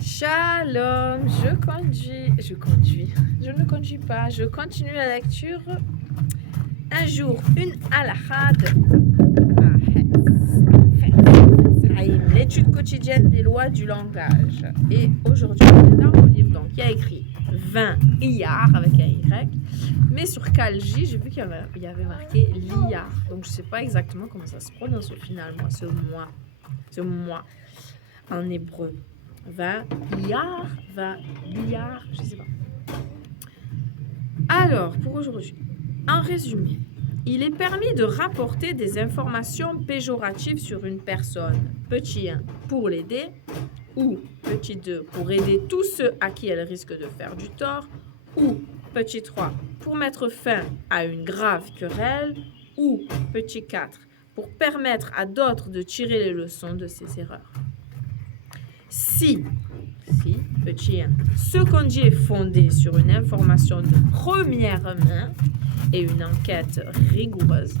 Shalom, je ne conduis pas, je continue la lecture. Un jour, une halakha l'étude quotidienne des lois du langage. Et aujourd'hui, on est dans mon livre, donc il y a écrit 20 iyar avec un Y, mais sur Kalji, j'ai vu qu'il y avait marqué liyar. Donc je ne sais pas exactement comment ça se prononce au final, ce moi en hébreu. 20 iyar, 20 billard, je ne sais pas. Alors, pour aujourd'hui, en résumé, il est permis de rapporter des informations péjoratives sur une personne, petit 1, pour l'aider, ou petit 2, pour aider tous ceux à qui elle risque de faire du tort, ou petit 3, pour mettre fin à une grave querelle, ou petit 4, pour permettre à d'autres de tirer les leçons de ses erreurs. Si, petit 1, ce qu'on dit est fondé sur une information de première main et une enquête rigoureuse,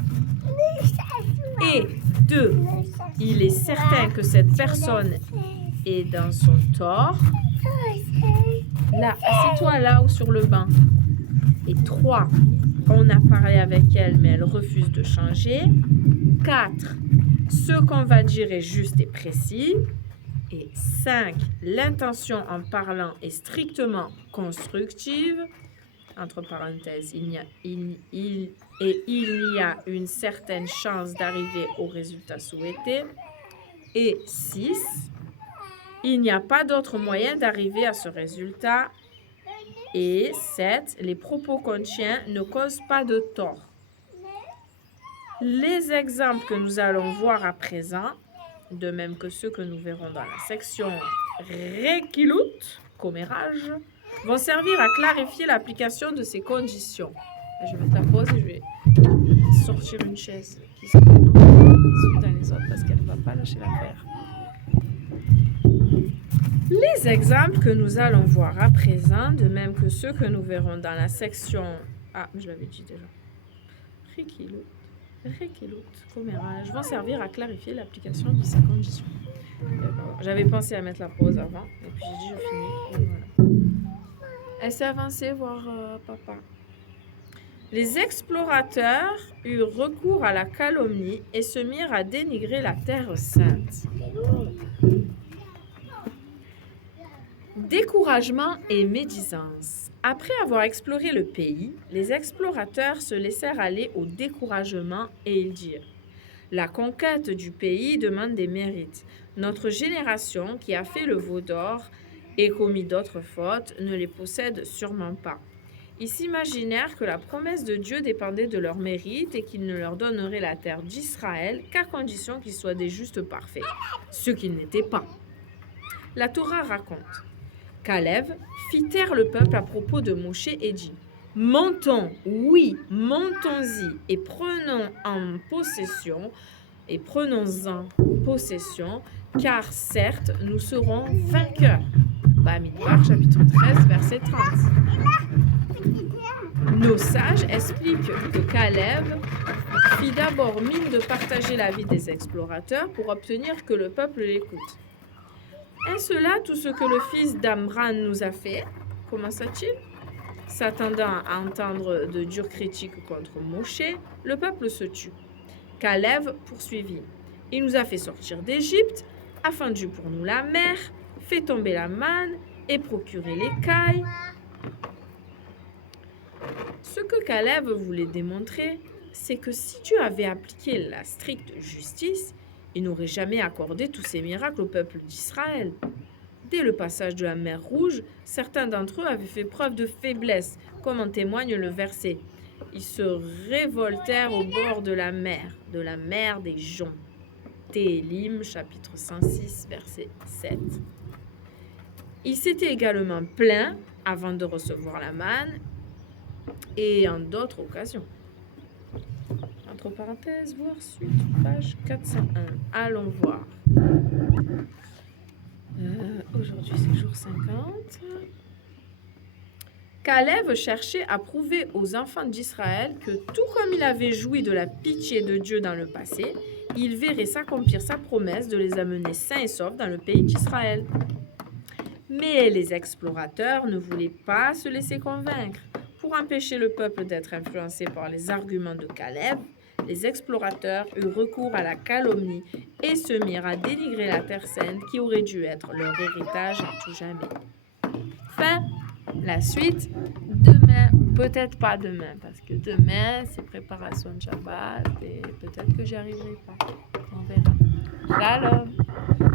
et 2, il est certain que cette personne est dans son tort, là, assieds-toi là ou sur le banc, et 3, on a parlé avec elle mais elle refuse de changer, 4, ce qu'on va dire est juste et précis, et 5, l'intention en parlant est strictement constructive, entre parenthèses, il y a une certaine chance d'arriver au résultat souhaité, et 6, il n'y a pas d'autre moyen d'arriver à ce résultat, et 7, les propos qu'on tient ne causent pas de tort. Les exemples que nous allons voir à présent, de même que ceux que nous verrons dans la section Rekilut, commérage, vont servir à clarifier l'application de ces conditions. Je vais mettre la pause et je vais sortir une chaise qui sont dans les autres parce qu'elle ne va pas lâcher l'affaire. Les exemples que nous allons voir à présent, de même que ceux que nous verrons dans la section... Ah, je l'avais dit déjà. Rekilut, commérage, vont servir à clarifier l'application de ces conditions. J'avais pensé à mettre la pause avant, et puis j'ai dit je finis. Voilà. Elle s'est avancée voir papa. Les explorateurs eurent recours à la calomnie et se mirent à dénigrer la terre sainte. Découragement et médisance. Après avoir exploré le pays, les explorateurs se laissèrent aller au découragement et ils dirent « La conquête du pays demande des mérites. Notre génération, qui a fait le veau d'or et commis d'autres fautes, ne les possède sûrement pas. » Ils s'imaginèrent que la promesse de Dieu dépendait de leur mérite et qu'il ne leur donnerait la terre d'Israël qu'à condition qu'ils soient des justes parfaits, ce qu'ils n'étaient pas. La Torah raconte Kalev fit taire le peuple à propos de Moshe et dit « Montons, oui, montons-y et prenons-en possession, car certes, nous serons vainqueurs. » Bamidbar, chapitre 13, verset 30. Nos sages expliquent que Kalev fit d'abord mine de partager la vie des explorateurs pour obtenir que le peuple l'écoute. Est-ce là tout ce que le fils d'Amran nous a fait? Commença-t-il. S'attendant à entendre de dures critiques contre Moshe, le peuple se tut. Kalev poursuivit. Il nous a fait sortir d'Égypte, a fendu pour nous la mer, fait tomber la manne et procuré l'écaille. Ce que Kalev voulait démontrer, c'est que si Dieu avait appliqué la stricte justice, il n'aurait jamais accordé tous ces miracles au peuple d'Israël. Dès le passage de la mer Rouge, certains d'entre eux avaient fait preuve de faiblesse, comme en témoigne le verset. Ils se révoltèrent au bord de la mer des joncs. Télim, chapitre 106, verset 7. Ils s'étaient également plaints avant de recevoir la manne et en d'autres occasions. Entre parenthèses, voir suite, page 401. Allons voir. Aujourd'hui, c'est jour 50. Kalev cherchait à prouver aux enfants d'Israël que tout comme il avait joui de la pitié de Dieu dans le passé, il verrait s'accomplir sa promesse de les amener sains et saufs dans le pays d'Israël. Mais les explorateurs ne voulaient pas se laisser convaincre. Pour empêcher le peuple d'être influencé par les arguments de Caleb, les explorateurs eurent recours à la calomnie et se mirent à dénigrer la Terre sainte qui aurait dû être leur héritage à tout jamais. Fin. La suite, demain, ou peut-être pas demain, parce que demain, c'est préparation de Shabbat et peut-être que j'y arriverai pas. On verra. Shalom.